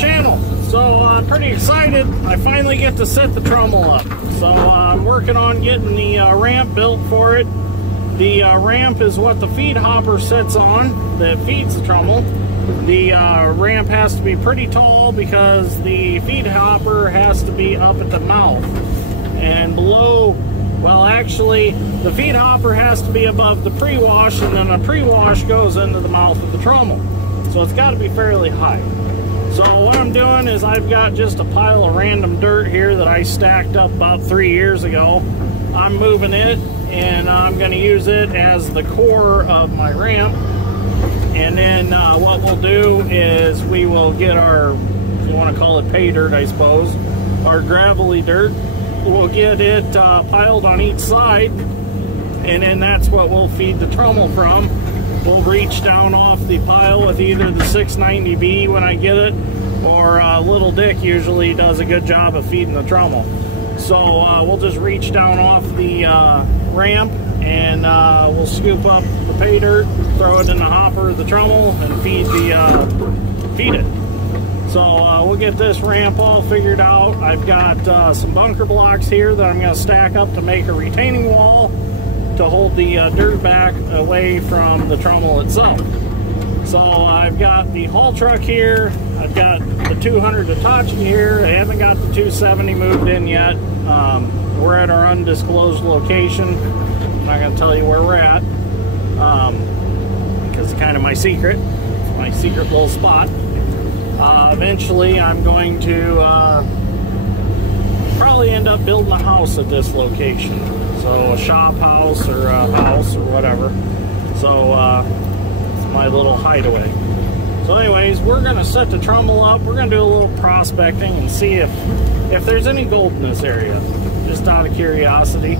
channel. So I'm pretty excited. I finally get to set the Trommel up. So I'm working on getting the ramp built for it. The ramp is what the feed hopper sits on that feeds the Trommel. The ramp has to be pretty tall because the feed hopper has to be up at the mouth. And below, well, actually, the feed hopper has to be above the pre-wash, and then the pre-wash goes into the mouth of the Trommel. So it's got to be fairly high. So what I'm doing is I've got just a pile of random dirt here that I stacked up about 3 years ago. I'm moving it, and I'm going to use it as the core of my ramp. And then what we'll do is we will get our, if you want to call it pay dirt, I suppose, our gravelly dirt. We'll get it piled on each side, and then that's what we'll feed the Trommel from. We'll reach down off the pile with either the 690B when I get it, or Little Dick usually does a good job of feeding the Trommel. So we'll just reach down off the ramp, and we'll scoop up the pay dirt, throw it in the hopper of the Trommel, and feed it. So we'll get this ramp all figured out. I've got some bunker blocks here that I'm going to stack up to make a retaining wall to hold the dirt back away from the Trommel itself. So I've got the haul truck here. I've got the 200 Hitachi here. I haven't got the 270 moved in yet. We're at our undisclosed location. I'm not going to tell you where we're at because it's kind of my secret. It's my secret little spot. Eventually I'm going to probably end up building a house at this location. So a shop house or a house or whatever. So it's my little hideaway. So anyways, we're going to set the Trommel up. We're going to do a little prospecting and see if there's any gold in this area, just out of curiosity.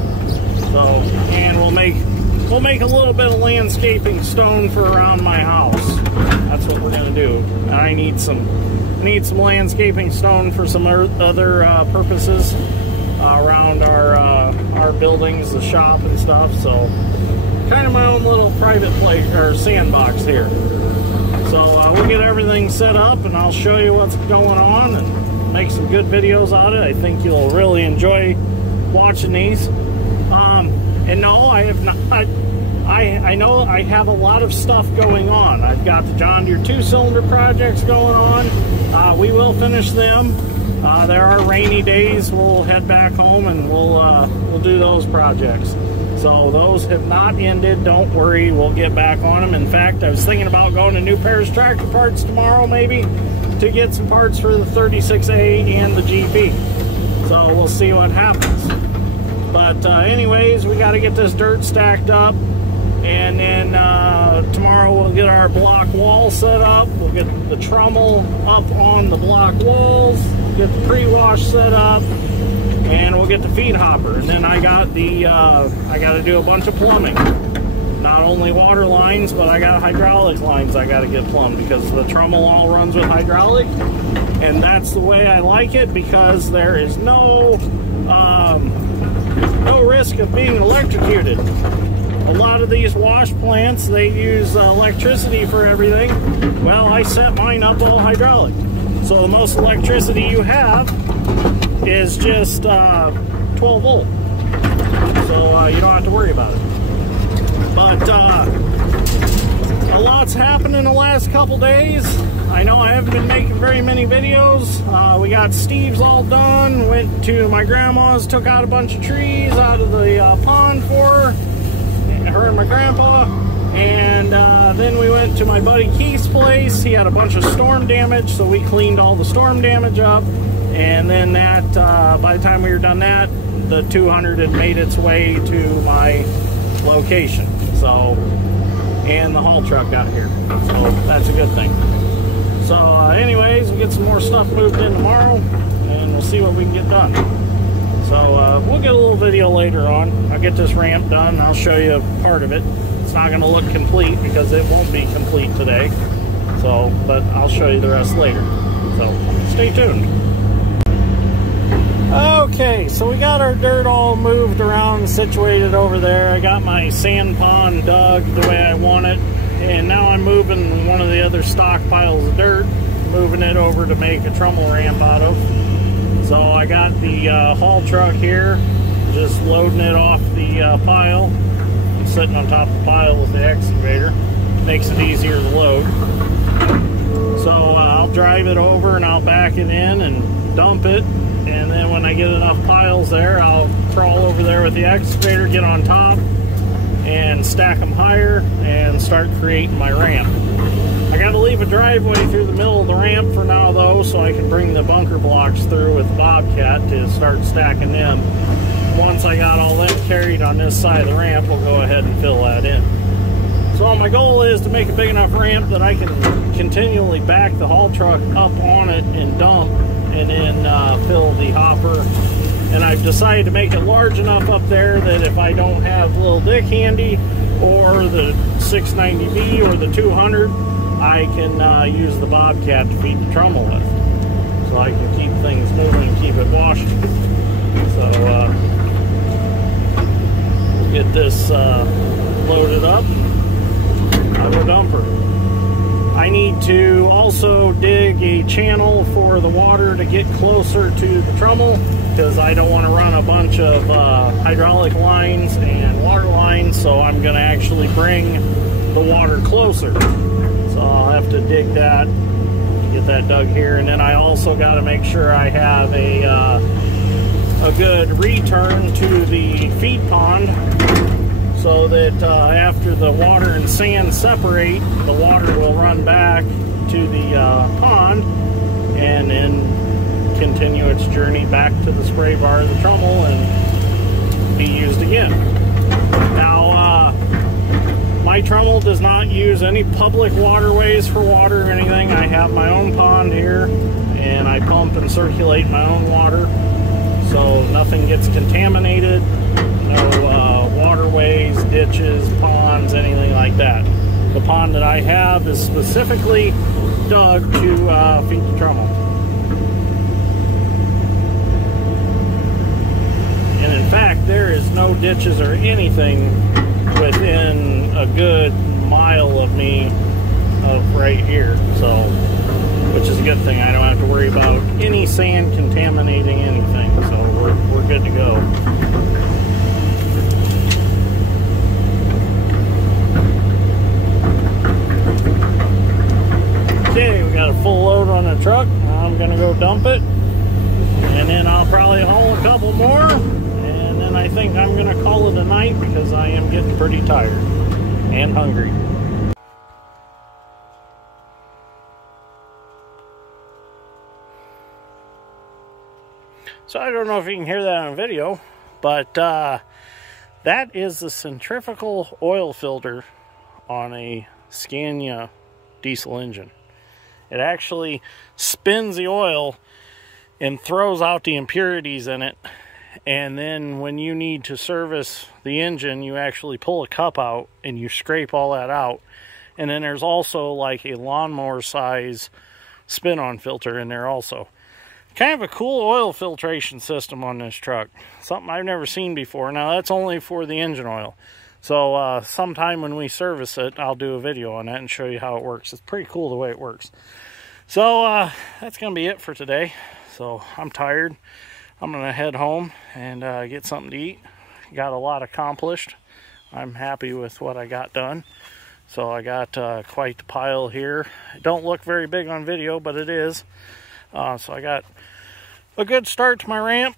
So, and we'll make a little bit of landscaping stone for around my house. That's what we're going to do. And I need some landscaping stone for some other purposes around our buildings, the shop and stuff. So kind of my own little private place or sandbox here. So we'll get everything set up, and I'll show you what's going on and make some good videos out of it. I think you'll really enjoy watching these. And no, I have not. I know I have a lot of stuff going on. I've got the John Deere 2-cylinder projects going on. We will finish them. There are rainy days. We'll head back home and we'll do those projects. So those have not ended. Don't worry, we'll get back on them. In fact, I was thinking about going to New Paris tractor parts tomorrow, maybe, to get some parts for the 36A and the GP. So we'll see what happens. But anyways, we got to get this dirt stacked up, and then tomorrow we'll get our block wall set up. We'll get the Trommel up on the block walls, get the pre-wash set up, and we'll get the feed hopper. And then I got to do a bunch of plumbing. Not only water lines, but I got hydraulic lines I got to get plumbed, because the Trommel all runs with hydraulic, and that's the way I like it, because there is no risk of being electrocuted. A lot of these wash plants, they use electricity for everything. Well, I set mine up all hydraulic. So the most electricity you have is just 12 volt. So you don't have to worry about it. But a lot's happened in the last couple days. I know I haven't been making very many videos. We got Steve's all done. Went to my grandma's, took out a bunch of trees out of the pond for her and my grandpa. And then we went to my buddy Keith's place. He had a bunch of storm damage, so we cleaned all the storm damage up. And then that, by the time we were done that, the 200 had made its way to my location. So, and the haul truck got here. So that's a good thing. So anyways, we'll get some more stuff moved in tomorrow, and we'll see what we can get done. So we'll get a little video later on. I'll get this ramp done, and I'll show you part of it. It's not going to look complete because it won't be complete today. So, but I'll show you the rest later. So stay tuned. Okay, so we got our dirt all moved around and situated over there. I got my sand pond dug the way I want it. And now I'm moving one of the other stockpiles of dirt moving it over to make a Trommel ramp out of. So I got the haul truck here, just loading it off the pile. I'm sitting on top of the pile with the excavator. Makes it easier to load. So I'll drive it over and I'll back it in and dump it. And then when I get enough piles there, I'll crawl over there with the excavator, get on top, and stack them higher and start creating my ramp. I got to leave a driveway through the middle of the ramp for now though, so I can bring the bunker blocks through with the Bobcat to start stacking them. Once I got all them carried on this side of the ramp, we'll go ahead and fill that in. So my goal is to make a big enough ramp that I can continually back the haul truck up on it and dump, and then fill the hopper. And I've decided to make it large enough up there that if I don't have Little Dick handy, or the 690B or the 200, I can use the Bobcat to feed the Trommel with. So I can keep things moving and keep it washing. So we'll get this loaded up and have a dumper. I need to also dig a channel for the water to get closer to the Trommel, because I don't want to run a bunch of hydraulic lines and water lines, so I'm going to actually bring the water closer. So I'll have to dig that, get that dug here, and then I also got to make sure I have a good return to the feed pond, so that after the water and sand separate, the water will run back to the pond and then continue its journey back to the spray bar of the Trommel and be used again. Now, my Trommel does not use any public waterways for water or anything. I have my own pond here, and I pump and circulate my own water, so nothing gets contaminated. No waterways, ditches, ponds, anything like that. The pond that I have is specifically dug to feed the Trommel. And in fact, there is no ditches or anything within a good mile of me of right here. So, which is a good thing. I don't have to worry about any sand contaminating anything. So we're good to go. Okay, we got a full load on the truck. I'm gonna go dump it, and then I'll probably haul a couple more, and then I think I'm gonna call it a night, because I am getting pretty tired and hungry. So I don't know if you can hear that on video, but that is the centrifugal oil filter on a Scania diesel engine. It actually spins the oil and throws out the impurities in it, and then when you need to service the engine, you actually pull a cup out and you scrape all that out. And then there's also like a lawnmower size spin-on filter in there also. Kind of a cool oil filtration system on this truck. Something I've never seen before. Now that's only for the engine oil. So sometime when we service it, I'll do a video on that and show you how it works. It's pretty cool the way it works. So that's going to be it for today. So I'm tired. I'm going to head home and get something to eat. Got a lot accomplished. I'm happy with what I got done. So I got quite the pile here. It don't look very big on video, but it is. So I got a good start to my ramp.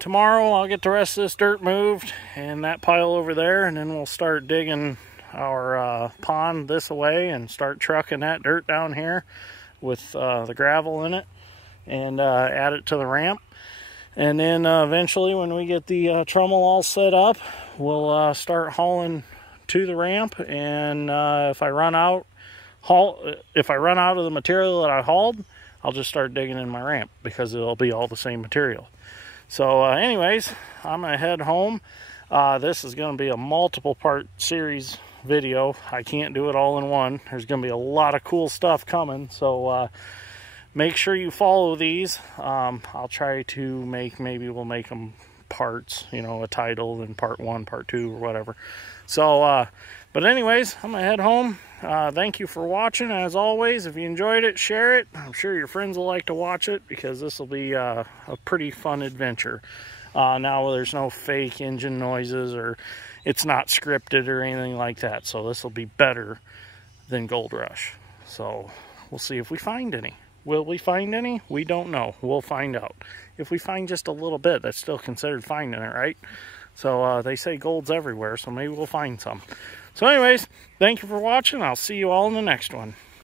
Tomorrow I'll get the rest of this dirt moved and that pile over there, and then we'll start digging our pond this way and start trucking that dirt down here with the gravel in it, and add it to the ramp. And then eventually when we get the Trommel all set up, we'll start hauling to the ramp, and if I run out of the material that I hauled, I'll just start digging in my ramp, because it'll be all the same material. So anyways, I'm gonna head home. This is gonna be a multiple part series video. I can't do it all in one. There's gonna be a lot of cool stuff coming, so make sure you follow these. I'll try to maybe we'll make them parts, you know, a title and part 1, part 2, or whatever. So but But anyways, I'm gonna head home. Thank you for watching. As always, if you enjoyed it, share it. I'm sure your friends will like to watch it because this will be a pretty fun adventure. Now there's no fake engine noises, or it's not scripted or anything like that. So this will be better than Gold Rush. So we'll see if we find any. Will we find any? We don't know. We'll find out. If we find just a little bit, that's still considered finding it, right? So they say gold's everywhere, so maybe we'll find some. So anyways, thank you for watching. I'll see you all in the next one.